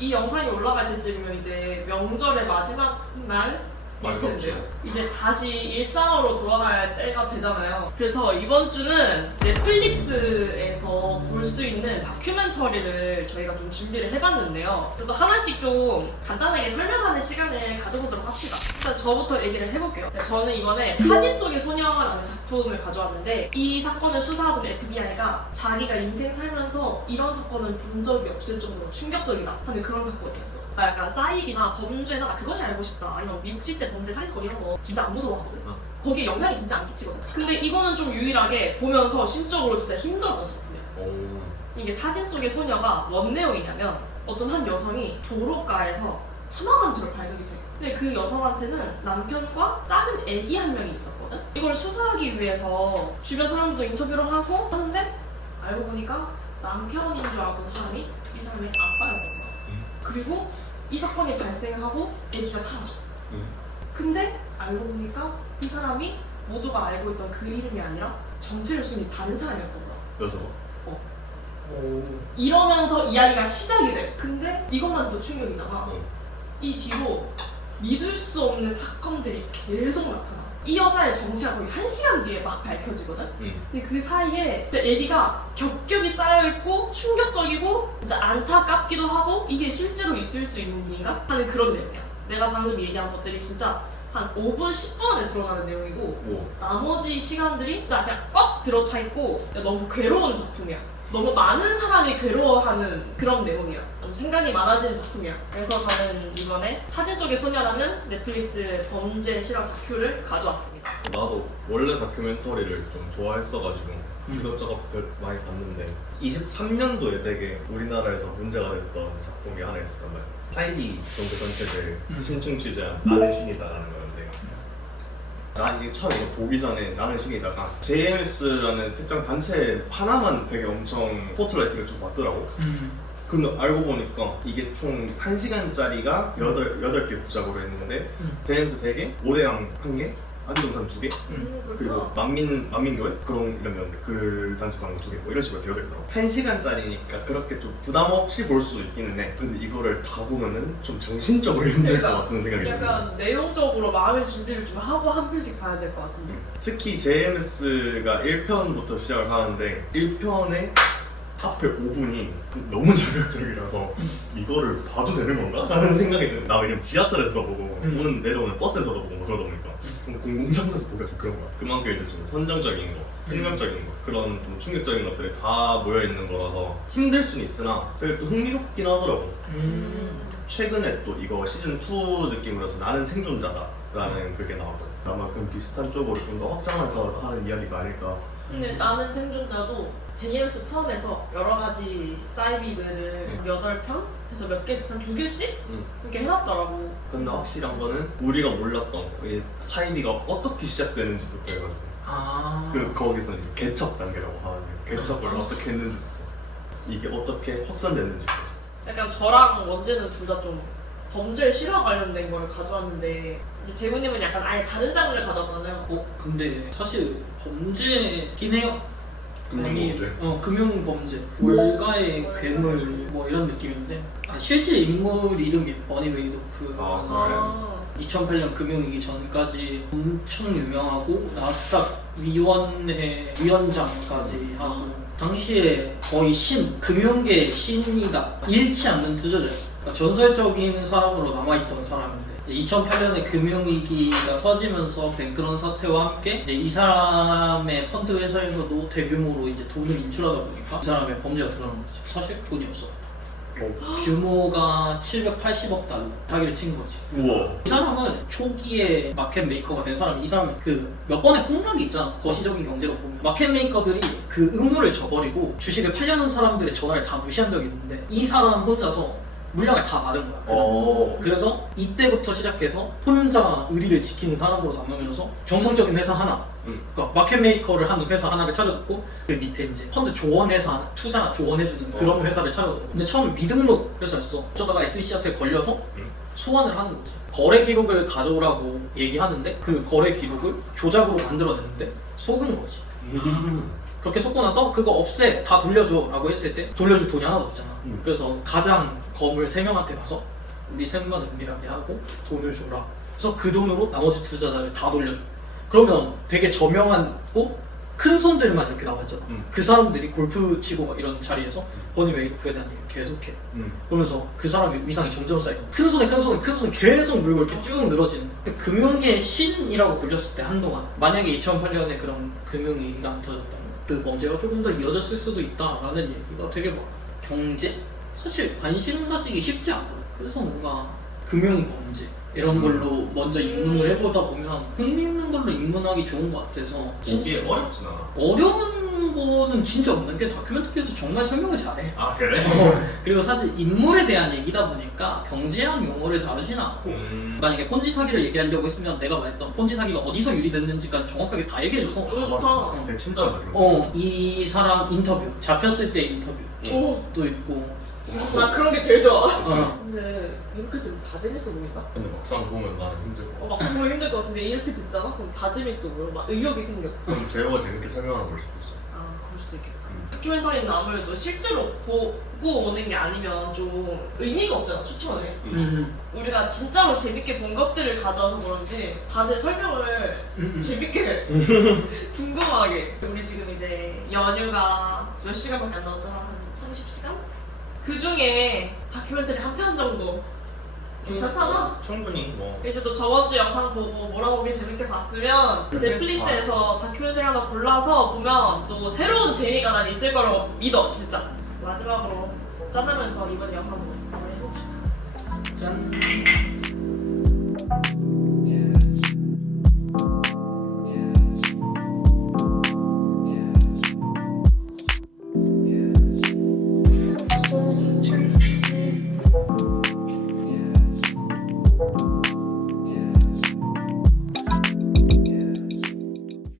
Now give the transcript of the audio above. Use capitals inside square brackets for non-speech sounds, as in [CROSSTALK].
이 영상이 올라갈 때쯤이면 이제 명절의 마지막 날 텐데요. 이제 다시 일상으로 돌아갈 때가 되잖아요. 그래서 이번 주는 넷플릭스에서 볼 수 있는 다큐멘터리를 저희가 좀 준비를 해봤는데요. 그래도 하나씩 좀 간단하게 설명하는 시간을 가져보도록 합시다. 일단 저부터 얘기를 해볼게요. 네, 저는 이번에 사진 속의 소녀라는 작품을 가져왔는데 이 사건을 수사하던 FBI가 자기가 인생 살면서 이런 사건을 본 적이 없을 정도로 충격적이다 하는 그런 사건이었어. 나 약간 사이비나 범죄나 나 그것이 알고 싶다 아니면 미국 실제 범죄 살인사건 이런 거 진짜 안 무서워하거든. 어. 거기에 영향이 진짜 안 끼치거든. 근데 이거는 좀 유일하게 보면서 심적으로 진짜 힘들었던 작품이야. 오. 이게 사진 속의 소녀가 뭔 내용이냐면 어떤 한 여성이 도로가에서 사망한 채로 발견이 돼. 근데 그 여성한테는 남편과 작은 아기 한 명이 있었거든. 이걸 수사하기 위해서 주변 사람들도 인터뷰를 하고 하는데 알고 보니까 남편인 줄 알았던 사람이 이 사람의 아빠였던 거야. 음. 그리고 이 사건이 발생하고 아기가 사라져. 음. 근데 알고 보니까 이 사람이 모두가 알고 있던 그 이름이 아니라 정체를 숨긴 다른 사람이었던 거야. 여섯. 오. 이러면서 이야기가 시작이 돼. 근데 이것만 해도 충격이잖아. 응. 이 뒤로 믿을 수 없는 사건들이 계속 나타나. 이 여자의 정체가 거의 한 시간 뒤에 막 밝혀지거든? 응. 근데 그 사이에 진짜 얘기가 겹겹이 쌓여있고 충격적이고 진짜 안타깝기도 하고 이게 실제로 있을 수 있는 일인가? 하는 그런 내용이야. 내가 방금 얘기한 것들이 진짜 한 5분, 10분 안에 드러나는 내용이고 오. 나머지 시간들이 진짜 그냥 꽉 들어차 있고 너무 괴로운 작품이야. 너무 많은 사람이 괴로워하는 그런 내용이야. 좀 생각이 많아지는 작품이야. 그래서 저는 이번에 사진 속의 소녀라는 넷플릭스 범죄 실화 다큐를 가져왔습니다. 나도 원래 다큐멘터리를 좀 좋아했어가지고 음. 이것저것 별- 많이 봤는데 23년도에 되게 우리나라에서 문제가 됐던 작품이 하나 있었단 말이야. 사이비 정도 전체들 음. 신층 취재한 나는 신이다라는 거였는데 난 이게 처음 이거 보기 전에 나는 신이다가 JMS라는 특정 단체 하나만 되게 엄청 스포트라이트를 좀 받더라고. 음. 근데 알고 보니까 이게 총 1시간짜리가 8, 8개 부작으로 했는데 음. 제임스 3개, 오대양 1개, 아기동산 2개, 음, 그리고. 만민, 만민교회? 그런 이름이었는데 그 단체 방송 2개 뭐 이런 식으로 해서 8개더라고 1시간짜리니까 그렇게 좀 부담 없이 볼 수 있기는 해 근데 이거를 다 보면은 좀 정신적으로 [LAUGHS] 힘들 것 같은 생각이 들어 약간 내용적으로 마음의 준비를 좀 하고 한 편씩 봐야 될 것 같은데. 특히 JMS가 1편부터 시작을 하는데 1편에 앞에 5분이 너무 [LAUGHS] 자극적이라서 이거를 봐도 되는 건가? 하는 생각이 들어. 나 왜냐면 지하철에서도 보고 음. 오는 내려오는 버스에서도 보고 뭐 그러다 보니까 근데 공공장소에서 보기가 좀 그런 거야. 그만큼 이제 좀 선정적인 거, 혁명적인 거 그런 좀 충격적인 것들이 다 모여 있는 거라서 힘들 수는 있으나 그래도 흥미롭긴 하더라고. 음. 최근에 또 이거 시즌 2 느낌으로 해서 나는 생존자다 라는 그게 나왔거든. 아마 그 비슷한 쪽으로 좀 더 확장해서 하는 이야기가 아닐까. 근데 나는 생존자도 제니엠스 포함해서 여러 가지 사이비들을 응. 여덟 편 해서 몇 개씩 한 두 개씩 응. 이렇게 해놨더라고. 근데 확실한 거는 우리가 몰랐던 거, 이 사이비가 어떻게 시작되는지부터 해가지고 아. 그 거기서 이제 개척 단계라고 하는 개척을 아. 어떻게 했는지부터 이게 어떻게 확산됐는지까지. 약간 저랑 원재는 둘 다 좀 범죄 실화 관련된 걸 가져왔는데 이제 재훈님은 약간 아예 다른 장르를 가져왔잖아요. 어 근데 사실 범죄긴 해요. 금융범죄. 어 금융 범죄. 월가의 괴물 뭐 이런 느낌인데. 아, 실제 인물 이름이 버니 메이도크. 아, 아, 2008년 금융위기 전까지 엄청 유명하고 나스닥 위원회 위원장까지 하고. 당시에 거의 신 금융계 신이다. 잃지 않는 투자자였어. 그러니까 전설적인 사람으로 남아있던 사람인데 2008년에 금융위기가 터지면서 뱅크런 사태와 함께 이제 이 사람의 펀드 회사에서도 대규모로 이제 돈을 인출하다 보니까 이 사람의 범죄가 드러난 거지 사실 돈이 없어 어. 규모가 780억 달러 사기를 친 거지. 우와. 이 사람은 초기에 마켓 메이커가 된 사람이 이 사람은 그 몇 번의 폭락이 있잖아. 거시적인 경제로 보면. 마켓 메이커들이 그 의무를 저버리고 주식을 팔려는 사람들의 전화를 다 무시한 적이 있는데 이 사람 혼자서 물량을 다 받은 거야 어. 그래서 이때부터 시작해서 혼자 의리를 지키는 사람으로 남으면서 정상적인 회사 하나 음. 그러니까 마켓 메이커를 하는 회사 하나를 차려놓고 그 밑에 이제 펀드 조언 회사 하나, 투자 조언해주는 그런 어. 회사를 차려놓고 근데 처음에 미등록 회사였어 어쩌다가 SEC한테 걸려서 음. 소환을 하는 거지 거래 기록을 가져오라고 얘기하는데 그 거래 기록을 조작으로 만들어냈는데 속은 거지 그렇게 속고 나서 그거 없애 다 돌려줘 라고 했을 때 돌려줄 돈이 하나도 없잖아. 음. 그래서 가장 검을 세 명한테 가서 우리 셋만 은밀하게 하고 돈을 줘라. 그래서 그 돈으로 나머지 투자자를 다 돌려줘. 그러면 되게 저명하고 큰 손들만 이렇게 나와있잖아. 음. 그 사람들이 골프 치고 막 이런 자리에서 버니 웨이드프에 대한 얘기 계속해. 음. 그러면서 그 사람의 위상이 점점 쌓이고 큰 손에 큰 손에 큰 손에 계속 물고 이렇게 쭉 늘어지는. 금융계의 신이라고 불렸을 때 한동안. 만약에 2008년에 그런 금융위기가 안 터졌다면 그 범죄가 조금 더 이어졌을 수도 있다라는 얘기가 되게 많아 경제? 사실 관심 가지기 쉽지 않거든 그래서 뭔가 금융 범죄 이런 음. 걸로 먼저 입문을 해보다 보면 흥미있는 걸로 입문하기 좋은 것 같아서 보기에 어렵진 않아. 어려운 거는 진짜 없는 게 다큐멘터리에서 정말 설명을 잘해 아 그래? 어, 그리고 사실 인물에 대한 얘기다 보니까 경제학 용어를 다루진 않고 음. 만약에 폰지 사기를 얘기하려고 했으면 내가 말했던 폰지 사기가 어디서 유리됐는지까지 정확하게 다 얘기해줘서 너무 좋다. 되게 친절하다. 어, 이 사람 인터뷰 잡혔을 때 인터뷰도 오, 있고 나 그런 게 제일 좋아. 어, 근데 이렇게 들으면 다 재밌어 보인다? 근데 막상 보면 나는 힘들고. 어, 막 보면 힘들 것 같은데 이렇게 듣잖아? 그럼 다 재밌어 보여. 막 의욕이 생겨. 그럼 재호가 재밌게 설명하는 걸 수도 있어. 아, 그럴 수도 있겠다. 음. 다큐멘터리는 아무래도 실제로 보고 오는 게 아니면 좀 의미가 없잖아, 추천에. 음, 우리가 진짜로 재밌게 본 것들을 가져와서 그런지 다들 설명을 음, 재밌게 [LAUGHS] [LAUGHS] 궁금하게 우리 지금 이제 연휴가 몇 시간밖에 안 남았잖아 한 30시간? 그 중에 다큐멘터리 한 편 정도 괜찮잖아? 충분히 뭐. 이제 또 저번 주 영상 보고 몰아보기 재밌게 봤으면 넷플릭스에서 다큐멘터리 하나 골라서 보면 또 새로운 재미가 난 있을 거라고 믿어 진짜 마지막으로 짠하면서 이번 영상 마무리해봅시다 짠